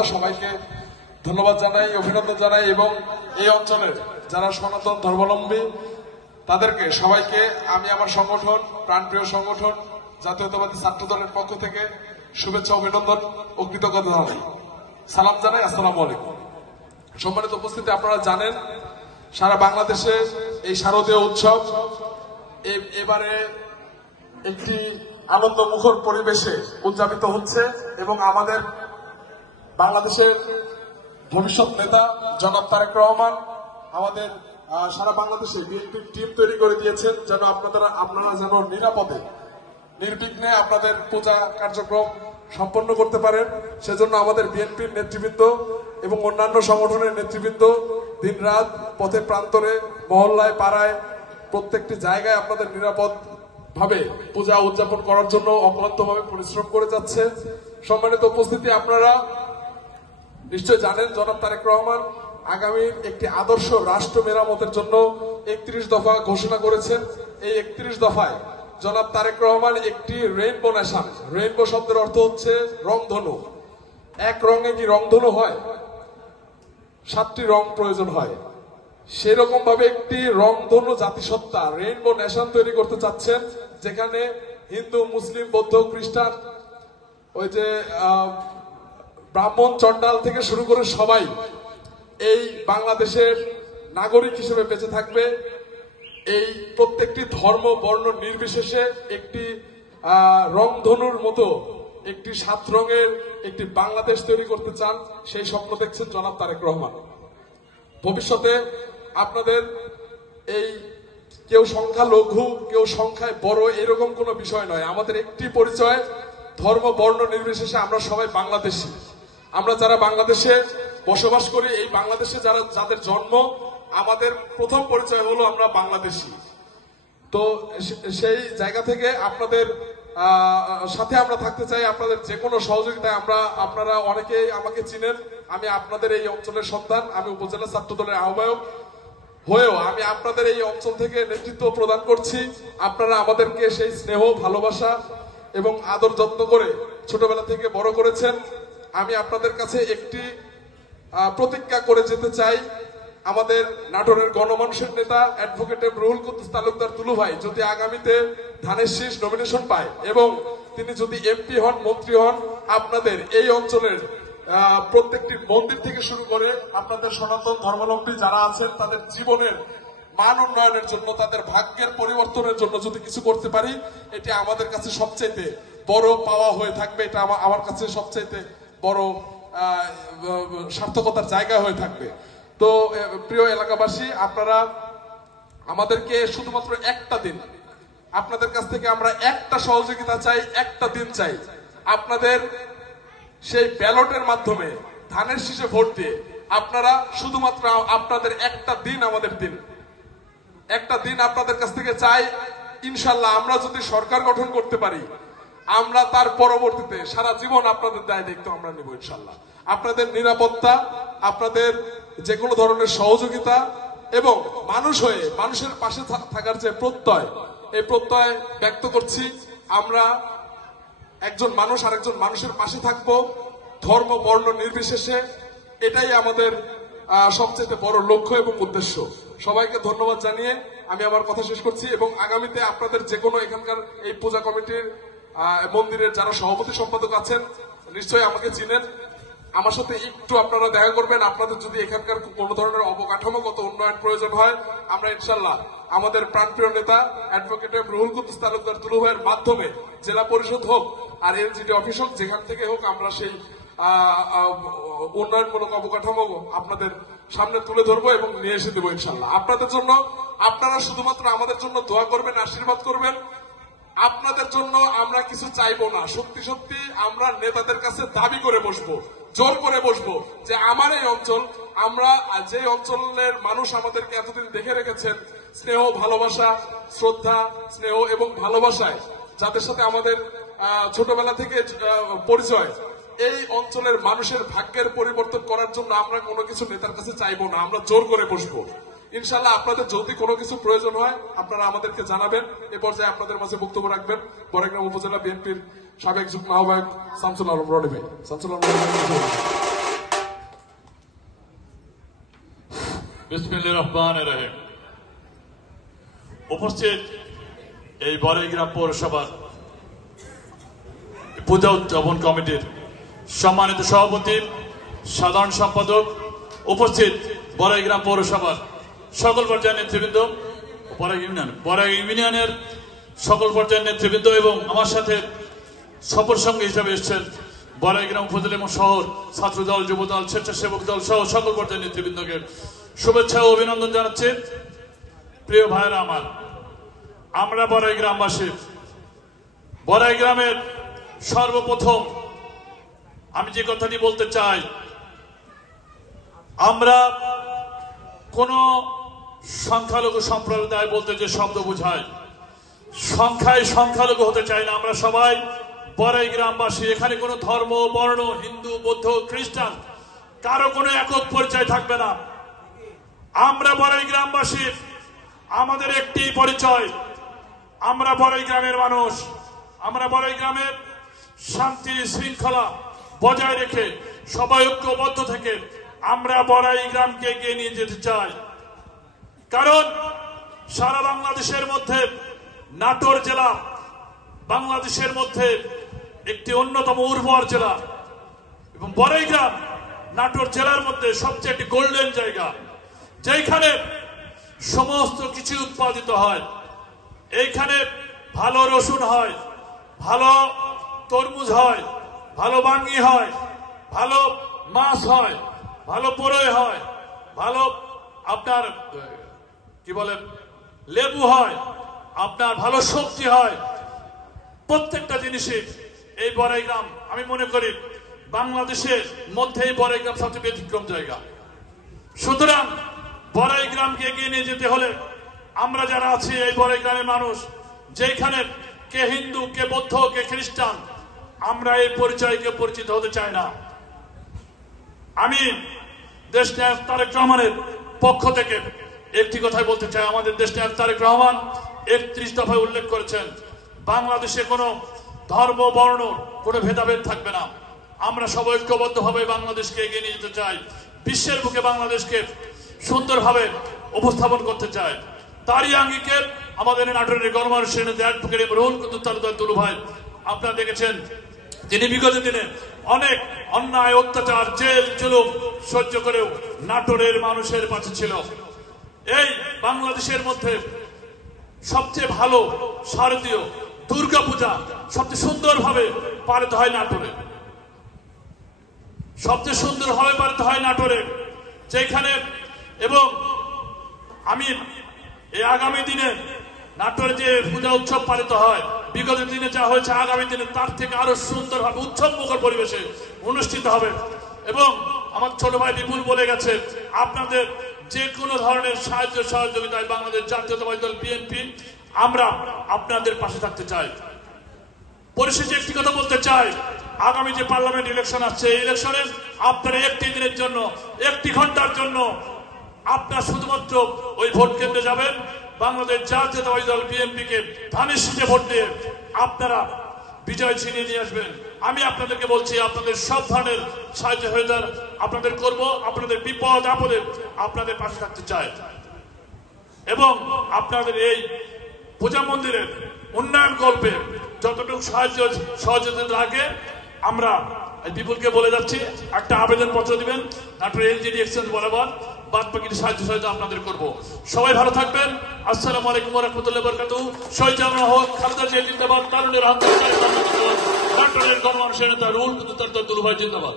সহযোগিতা, সবাইকে ধন্যবাদ জানাই, অভিনন্দন জানাই এবং এই অঞ্চলের যারা সনাতন ধর্মাবলম্বী তাদেরকে সবাইকে আমি আমার সংগঠন, প্রাণপ্রিয় সংগঠন জাতীয়তাবাদী ছাত্র দলের পক্ষ থেকে শুভেচ্ছা, অভিনন্দন ও কৃতজ্ঞতা জানাই, সালাম জানাই। আসসালামু আলাইকুম। সম্মানিত উপস্থিতি, আপনারা জানেন সারা বাংলাদেশে এই শারদীয় উৎসব এবারে একটি আনন্দমুখর পরিবেশে উদযাপিত হচ্ছে এবং আমাদের বাংলাদেশের ভবিষ্যৎ নেতা জনাব তারেক রহমান আমাদের সারা বাংলাদেশে বিএনপির টিম তৈরি করে দিয়েছেন যেন আপনারা যেন নিরাপদে নির্বিঘ্নে আপনাদের পূজা কার্যক্রম সম্পন্ন করতে পারেন। সেজন্য আমাদের বিএনপির নেতৃবৃন্দ এবং অন্যান্য সংগঠনের নেতৃবৃন্দ দিনরাত পথে প্রান্তরে, মহল্লায়, পাড়ায়, প্রত্যেকটি জায়গায় আপনাদের নিরাপদ ভাবে পূজা উদযাপন করার জন্য অক্লান্তভাবে পরিশ্রম করে যাচ্ছে। সম্মানিত উপস্থিতি, আপনারা নিশ্চয় জানেন জনাব তারেক রহমান আগামীর একটি আদর্শ রাষ্ট্র মেরামতের জন্য 31 দফা ঘোষণা করেছেন। এই 31 দফায় জনাব তারেক রহমান একটি রেইনবো নেশন, রেইনবো শব্দের অর্থ হচ্ছে রংধনু। এক রঙে কি রংধনু হয়? 7টি রং প্রয়োজন হয়। সেরকম ভাবে একটি রংধনু জাতিসত্তা, রেইনবো নেশন তৈরি করতে চাচ্ছেন, যেখানে হিন্দু, মুসলিম, বৌদ্ধ, খ্রিস্টান, ওই যে ব্রাহ্মণ, চন্ডাল থেকে শুরু করে সবাই এই বাংলাদেশের নাগরিক হিসেবে বেঁচে থাকবে। এই প্রত্যেকটি ধর্ম, বর্ণ নির্বিশেষে একটি রংধনুর মতো একটি 7 রঙের একটি বাংলাদেশ তৈরি করতে চান, সেই স্বপ্ন দেখছেন জনাব তারেক রহমান। ভবিষ্যতে আপনাদের এই কেউ সংখ্যা লঘু, কেউ সংখ্যায় বড়, এরকম কোনো বিষয় নয়। আমাদের একটি পরিচয়, ধর্ম, বর্ণ নির্বিশেষে আমরা সবাই বাংলাদেশী। আমরা যারা বাংলাদেশে বসবাস করি, এই বাংলাদেশে যাদের জন্ম, আমাদের প্রথম পরিচয় হলো আমরা বাংলাদেশী। তো সেই জায়গা থেকে আপনাদের সাথে আমরা থাকতে চাই। আপনাদের যে কোনো সহযোগিতায় আপনারা অনেকেই আমাকে চিনেন, আমি আপনাদের এই অঞ্চলের সন্তান। আমি উপজেলা ছাত্র দলের আহ্বায়ক হয়েও আমি আপনাদের এই অঞ্চল থেকে নেতৃত্ব প্রদান করছি। আপনারা আমাদেরকে সেই স্নেহ, ভালোবাসা এবং আদর যত্ন করে ছোটবেলা থেকে বড় করেছেন। আমি আপনাদের কাছে একটি প্রতিজ্ঞা করে যেতে চাই। আমাদের নাটোরের গণমানুষের নেতা অ্যাডভোকেট রুহুল কুদ্দুস তালুকদার তুলু ভাই যদি আগামীতে ধানের শীষ নমিনেশন পায় এবং তিনি যদি এমপি হন, মন্ত্রী হন, আপনাদের এই অঞ্চলের প্রত্যেকটি মন্দির থেকে শুরু করে আপনাদের সনাতন ধর্মাবলম্বী যারা আছেন তাদের জীবনের মান উন্নয়নের জন্য, তাদের ভাগ্যের পরিবর্তনের জন্য যদি কিছু করতে পারি, এটি আমাদের কাছে সবচাইতে বড় পাওয়া হয়ে থাকবে। এটা আমার কাছে সবচাইতে বড় সার্থকতার জায়গা হয়ে থাকবে। তো প্রিয় এলাকাবাসী, আপনারা আমাদেরকে শুধুমাত্র একটা দিন, আপনাদের কাছ থেকে আমরা একটা সহযোগিতা চাই, একটা দিন চাই। আপনাদের সেই ব্যালটের মাধ্যমে ধানের শীষে ভোট দিয়ে আপনারা শুধুমাত্র আপনাদের একটা দিন, আমাদের দিন, একটা দিন আপনাদের কাছ থেকে চাই। ইনশাল্লাহ আমরা যদি সরকার গঠন করতে পারি, আমরা তার পরবর্তীতে সারা জীবন আপনাদের দায় দায়িত্ব আমরা নিব ইনশাল্লাহ। আপনাদের নিরাপত্তা, আপনাদের যে কোনো ধরনের সহযোগিতা এবং মানুষ হয়ে মানুষের পাশে থাকার যে প্রত্যয়, এই প্রত্যয় ব্যক্ত করছি। আমরা একজন মানুষ আরেকজন মানুষের পাশে থাকবো, ধর্ম, বর্ণ নির্বিশেষে। এটাই আমাদের সবচেয়ে বড় লক্ষ্য এবং উদ্দেশ্য। সবাইকে ধন্যবাদ জানিয়ে আমি আমার কথা শেষ করছি এবং আগামীতে আপনাদের যে কোনো এখানকার এই পূজা কমিটির মন্দিরের যারা সভাপতি সম্পাদক আছেন নিশ্চয়ই আমাকে চিনেন, আমার সাথে একটু আপনারা দেখা করবেন। আপনাদের যদি এখানকার কোনো ধরনের অবকাঠামোগত উন্নয়ন প্রয়োজন হয়, আমরা ইনশাল্লাহ আমাদের প্রাণপ্রিয় নেতা অ্যাডভোকেট রুহুল কুদ্দুস তালুকদার তুলু ভাইয়ের মাধ্যমে জেলা পরিষদ হোক আর এলজিডি অফিস হোক, যেখান থেকে হোক, আমরা সেই উন্নয়নমূলক অবকাঠামো আপনাদের সামনে তুলে ধরবো এবং নিয়ে এসে দেবো ইনশাল্লাহ। আপনাদের জন্য, আপনারা শুধুমাত্র আমাদের জন্য দোয়া করবেন, আশীর্বাদ করবেন। আপনাদের জন্য আমরা কিছু চাইবো না। সত্যি সত্যি আমরা নেতাদের কাছে দাবি করে বসবো, জোর করে বসবো যে আমার এই অঞ্চল, আমরা যে অঞ্চলের মানুষ আমাদেরকে এতদিন দেখে রেখেছেন, স্নেহ, ভালোবাসা, শ্রদ্ধা, স্নেহ এবং ভালোবাসায় যাদের সাথে আমাদের ছোটবেলা থেকে পরিচয়, এই অঞ্চলের মানুষের ভাগ্যের পরিবর্তন করার জন্য আমরা কোনো কিছু নেতার কাছে চাইবো না, আমরা জোর করে বসবো। ইনশাল্লাহ আপনাদের যদি কোনো কিছু প্রয়োজন হয় আপনারা আমাদেরকে জানাবেন। এ পর্যায়ে আপনাদের মাঝে বক্তব্য রাখবেন বড়গ্রাম উপজেলা বিএনপির সাবেক যুগ্ম আহ্বায়ক শামসুল আলম রনি ভাই। শামসুল আলম। বিসমিল্লাহির রহমানির রহিম। উপস্থিত এই বড়াইগ্রাম পৌরসভার পূজা উদযাপন কমিটির সম্মানিত সভাপতি, সাধারণ সম্পাদক, উপস্থিত বড়াইগ্রাম পৌরসভার সকল পর্যায়ের নেতৃবৃন্দ, বড়াই ইউনিয়নের সকল পর্যায়ের নেতৃবৃন্দ এবং আমার সাথে সফর সঙ্গী হিসাবে এসেছেন বড়াইগ্রাম উপজেলা এবং শহর ছাত্রদল, যুবদল, স্বেচ্ছাসেবক দল সহ সকল পর্যায়ের নেতৃবৃন্দকে শুভেচ্ছা ও অভিনন্দন জানাচ্ছি। প্রিয় ভাইরা আমার, আমরা বড়াইগ্রামবাসী, বড়াইগ্রামের সর্বপ্রথম আমি যে কথাটি বলতে চাই, আমরা কোন সংখ্যালঘু সম্প্রদায় বলতে যে শব্দ বোঝায়, সংখ্যায় সংখ্যালঘু হতে চাই না। আমরা সবাই বড়াইগ্রামবাসী। এখানে কোনো ধর্ম, বর্ণ, হিন্দু, বৌদ্ধ, খ্রিস্টান কারো কোনো একক পরিচয় থাকবে না। আমরা বড়াইগ্রামবাসী, আমাদের একটি পরিচয়, আমরা বড়াইগ্রামের মানুষ। আমরা বড়াইগ্রামের শান্তি শৃঙ্খলা বজায় রেখে সবাই ঐক্যবদ্ধ থেকে আমরা বড়াইগ্রামকে এগিয়ে নিয়ে যেতে চাই। কারণ সারা বাংলাদেশের মধ্যে নাটোর জেলা বাংলাদেশের মধ্যে একটি অন্যতম উর্বর জেলা এবং বড়াইগ্রাম নাটোর জেলার মধ্যে সবচেয়ে একটি গোল্ডেন জায়গা, যেখানে সমস্ত কিছু উৎপাদিত হয়। এইখানে ভালো রসুন হয়, ভালো তরমুজ হয়, ভালো বাঙ্গি হয়, ভালো মাছ হয়, ভালো বড়ই হয়, ভালো আপনার কি বলে লেবু হয়, আপনার ভালো সবজি হয়। প্রত্যেকটা জিনিসই এই বড়াইগ্রাম, আমি মনে করি বাংলাদেশের মধ্যে এই বড়াইগ্রাম সবচেয়ে ব্যতিক্রম জায়গা। সুতরাং বড়াইগ্রামকে এগিয়ে নিয়ে যেতে হলে আমরা যারা আছি এই বড়াইগ্রামের মানুষ, যেখানে কে হিন্দু, কে বৌদ্ধ, কে খ্রিস্টান, আমরা এই পরিচয়কে পরিচিত হতে চাই না। আমি দেশনায়ক তারেক রহমানের পক্ষ থেকে একটি কথাই বলতে চাই। আমাদের দেশনায়ক তারেক রহমান 31 দফায় উল্লেখ করেছেন, বাংলাদেশে কোনো ধর্ম, বর্ণ, কোনো ভেদাভেদ থাকবে না। আমরা সবাই ঐক্যবদ্ধভাবে বাংলাদেশকে এগিয়ে নিয়ে যেতে চাই, বিশ্বের বুকে বাংলাদেশকে সুন্দরভাবে উপস্থাপন করতে চাই। তারই আঙ্গিকে আমাদের নাটোরের গণমানুষের নেতা অ্যাডভোকেট রুহুল কুদ্দুস তালুকদার দুলু ভাই, আপনারা দেখেছেন তিনি বিগত দিনে অনেক অন্যায়, অত্যাচার, জেল জুলুম সহ্য করেও নাটোরের মানুষের পাশে ছিল। এই বাংলাদেশের মধ্যে সবচেয়ে ভালো শারদীয় দুর্গাপূজা সবচেয়ে সুন্দরভাবে পালিত হয় নাটোরে, সবচেয়ে সুন্দরভাবে পালিত হয় নাটোরে, যেখানে এবং আমি এই আগামী দিনে নাটোরে যে পূজা উৎসব পালিত হয়, বিগত দিনে যা হয়েছে, আগামী দিনে তার থেকে আরো সুন্দরভাবে উৎসব মুখর পরিবেশে অনুষ্ঠিত হবে। এবং আমার ছোট ভাই বিপুল বলে গেছে, আপনাদের যে কোনো ধরনের সাহায্য সহযোগিতায় বাংলাদেশ জাতীয়তাবাদী দল বিএনপি আমরা আপনাদের পাশে থাকতে চাই। পরিশেষে একটি কথা বলতে চাই, আগামী যে পার্লামেন্ট ইলেকশন আসছে, এই ইলেকশনে আপনারা একটি দিনের জন্য, একটি ঘন্টার জন্য আপনারা শুধুমাত্র ওই ভোট কেন্দ্রে যাবেন, বাংলাদেশ জাতীয়তাবাদী দল বিএনপি কে ধানের শীষে ভোট দিয়ে আপনারা বিজয় ছিনিয়ে নিয়ে আসবেন। আমি আপনাদেরকে বলছি, আপনাদের সব ধরনের সাহায্য সহযোগিতা আপনাদের করব, আপনাদের বিপদ আপদে আপনাদের পাশে থাকতে চাই এবং আপনাদের এই পূজা মন্দিরের উন্নয়ন কল্পে যতটুকু সাহায্য সহযোগিতা লাগে আমরা বিপুলকে বলে যাচ্ছি, একটা আবেদন পত্র দিবেন নাটোর এলজিডি এক্সচেঞ্জ বরাবর, বাদ বাকি সাহায্য সহযোগিতা আপনাদের করব। সবাই ভালো থাকবেন। আসসালামু আলাইকুম ওয়া রাহমাতুল্লাহি ওয়া বারাকাতুহু। শহীদ জানা হোক, খালেদা জিয়া জিন্দাবাদ, তারুণের হাত ধরে নাটোরের গণমানুষের নেতা রুহুল কুদ্দুস তালুকদার দুলু ভাই জিন্দাবাদ।